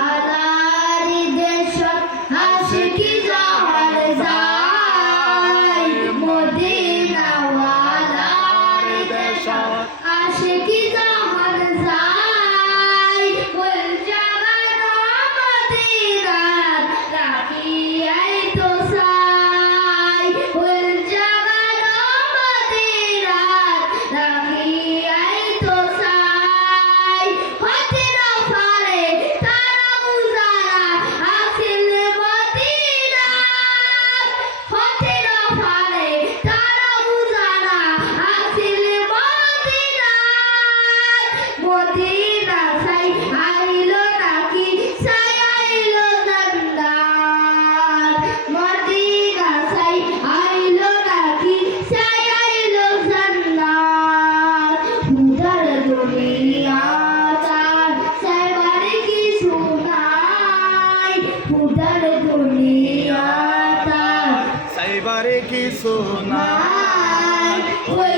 মদিনাওয়ালার দেশত আশিকি যাহার যায় মদিনাওয়ালার দেশত আশিকি যাহার যায় ওই জাগানো মদিনার রাখিয়াই তো চাই ওই জাগানো মদিনার রাখিয়াই তো চাই হতে না পারে তারা উজারা আসিল মদিনার হতে না পারে তারা উজারা আসিল মদিনার মদিনা সাই আইলো নাকি সাই আইলো জান্নাত মদিনা সাই আইলো নাকি সাই আইলো জান্নাত উদার দুনিয়া তার সাইবারে কি সুনাই উদার দুনিয়া তার সাইবারে কি সোনা নাই ওই